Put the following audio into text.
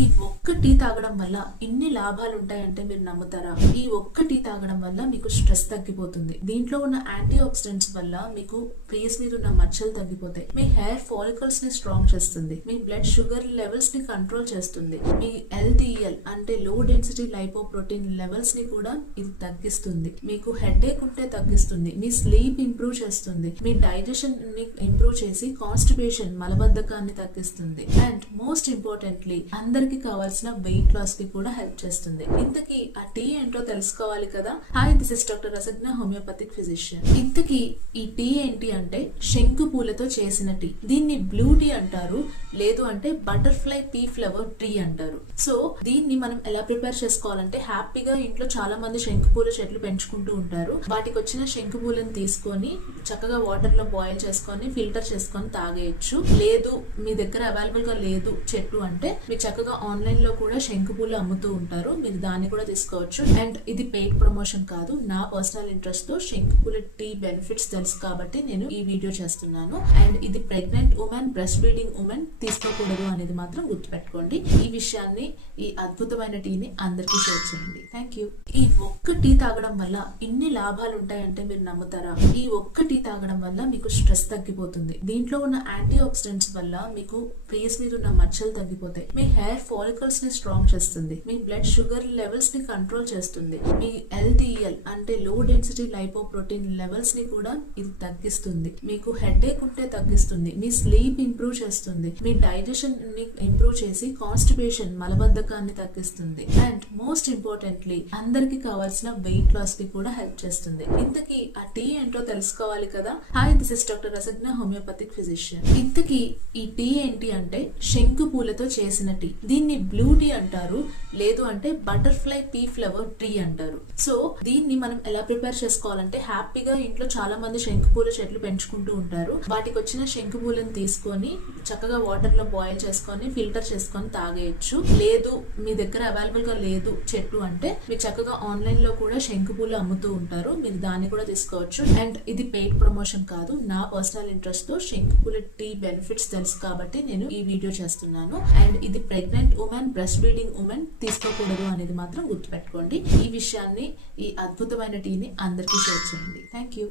ఈ ఒక్క టీ తాగడం వల్ల ఇన్ని లాభాలు ఉంటాయంటే మీరు నమ్ముతారా? ఈ ఒక్క టీ తాగడం వల్ల మీకు స్ట్రెస్ తగ్గిపోతుంది. దీంట్లో ఉన్న యాంటీ ఆక్సిడెంట్స్ వల్ల మీకు ఫేస్ మీద ఉన్న మచ్చలు తగ్గిపోతాయి. మీ హెయిర్ ఫాలికల్స్ ని స్ట్రాంగ్ చేస్తుంది. మీ బ్లడ్ షుగర్ లెవెల్స్ ని కంట్రోల్ చేస్తుంది. మీ LDL అంటే లో డెన్సిటీ లైపోప్రోటీన్ లెవెల్స్ ని కూడా ఇది తగ్గిస్తుంది. మీకు హెడేక్ ఉంటే తగ్గిస్తుంది. మీ స్లీప్ ఇంప్రూవ్ చేస్తుంది. మీ డైజెషన్ ని ఇంప్రూవ్ చేసి కాన్స్టిపేషన్ మలబద్ధకాన్ని తగ్గిస్తుంది. అండ్ మోస్ట్ ఇంపార్టెంట్లీ అందరికి కావాల్సిన వెయిట్ లాస్ కి కూడా హెల్ప్ చేస్తుంది. ఇంతకీ ఆ టీ ఏంటో తెలుసుకోవాలి కదా. Hi, this is doctor Rasagna, homoeopathic physician. ఇంతకీ ఈ టీ ఏంటి అంటే శంకు పూలతో చేసిన టీ. దీన్ని బ్లూ టీ అంటారు, లేదు అంటే బటర్ఫ్లై పీ ఫ్లవర్ టీ అంటారు. సో దీన్ని మనం ఎలా ప్రిపేర్ చేసుకోవాలంటే, హ్యాపీగా ఇంట్లో చాలా మంది శంకు పూల చెట్లు పెంచుకుంటూ ఉంటారు. వాటికి వచ్చిన శంకు పూలను తీసుకొని చక్కగా వాటర్ లో బాయిల్ చేసుకొని ఫిల్టర్ చేసుకొని తాగేయచ్చు. లేదు మీ దగ్గర అవైలబుల్ గా లేదు చెట్టు అంటే మీరు చక్కగా ఆన్లైన్ లో కూడా శంకు పూలు అమ్ముతూ ఉంటారు, మీరు దాన్ని కూడా తీసుకోవచ్చు. అండ్ ఇది పెయిడ్ ప్రమోషన్ కాదు, నా పర్సనల్ ఇంట్రెస్ట్ తో శంకు పూల టీ బెనిఫిట్స్ తెలుసు కాబట్టి నేను ఈ వీడియో చేస్తున్నాను. అండ్ ఇది pregnant women, breast feeding women తీసుకోకూడదు అనేది మాత్రం గుర్తుపెట్టుకోండి. ఈ విషయాన్ని, ఈ అద్భుతమైన టీని అందరికీ షేర్ చేయండి. Thank you. ఈ ఒక్క టీ తాగడం వల్ల ఇన్ని లాభాలు ఉంటాయంటే మీరు నమ్ముతారా? ఈ ఒక్క టీ తాగడం వల్ల మీకు స్ట్రెస్ తగ్గిపోతుంది. దీంట్లో ఉన్న యాంటీ ఆక్సిడెంట్స్ వల్ల మీకు ఫేస్ మీద ఉన్న మచ్చలు తగ్గిపోతాయి. మీ హెయిర్ ఫాలికల్స్ ని స్ట్రాంగ్ చేస్తుంది. మీ బ్లడ్ షుగర్ లెవెల్స్ ని కంట్రోల్ చేస్తుంది. మీ LDL అంటే లో డెన్సిటీ లైపోప్రోటీన్ లెవెల్స్ ని కూడా ఇది తగ్గిస్తుంది. మీకు హెడేక్ ఉంటే తగ్గిస్తుంది. మీ స్లీప్ ఇంప్రూవ్ చేస్తుంది. మీ డైజెషన్ ని ఇంప్రూవ్ చేసి కాన్స్టిపేషన్ మలబద్ధకాన్ని తగ్గిస్తుంది. అండ్ మోస్ట్ ఇంపార్టెంట్లీ అందరికి కావాల్సిన వెయిట్ లాస్ కి కూడా హెల్ప్ చేస్తుంది. ఇంతకీ ఆ టీ ఏంటో తెలుసుకోవాలి కదా. Hi, this is doctor Rasagna, homoeopathic physician. ఇంతకీ ఈ టీ ఏంటి అంటే శంకు పూలతో చేసిన టీ. దీన్ని బ్లూ టీ అంటారు, లేదు అంటే బటర్ఫ్లై పీ ఫ్లవర్ టీ అంటారు. సో దీన్ని మనం ఎలా ప్రిపేర్ చేసుకోవాలంటే, హ్యాపీగా ఇంట్లో చాలా మంది శంకు పూల చెట్లు పెంచుకుంటూ ఉంటారు. వాటికి వచ్చిన శంకు పూలను తీసుకొని చక్కగా వాటర్ లో బాయిల్ చేసుకొని ఫిల్టర్ చేసుకొని తాగేయచ్చు. లేదు మీ దగ్గర అవైలబుల్ గా లేదు చెట్టు అంటే మీరు చక్కగా ఆన్లైన్ లో కూడా శంకు పూలు అమ్ముతూ ఉంటారు, మీరు దాన్ని కూడా తీసుకోవచ్చు. అండ్ ఇది పెయిడ్ ప్రమోషన్ కాదు, నా పర్సనల్ ఇంట్రెస్ట్ తో శంకు పూల టీ బెనిఫిట్స్ తెలుసు కాబట్టి నేను ఈ వీడియో చేస్తున్నాను. అండ్ ఇది pregnant women, breast feeding women తీసుకోకూడదు అనేది మాత్రం గుర్తుపెట్టుకోండి. ఈ విషయాన్ని, ఈ అద్భుతమైన టీని అందరికీ షేర్ చేయండి. Thank you.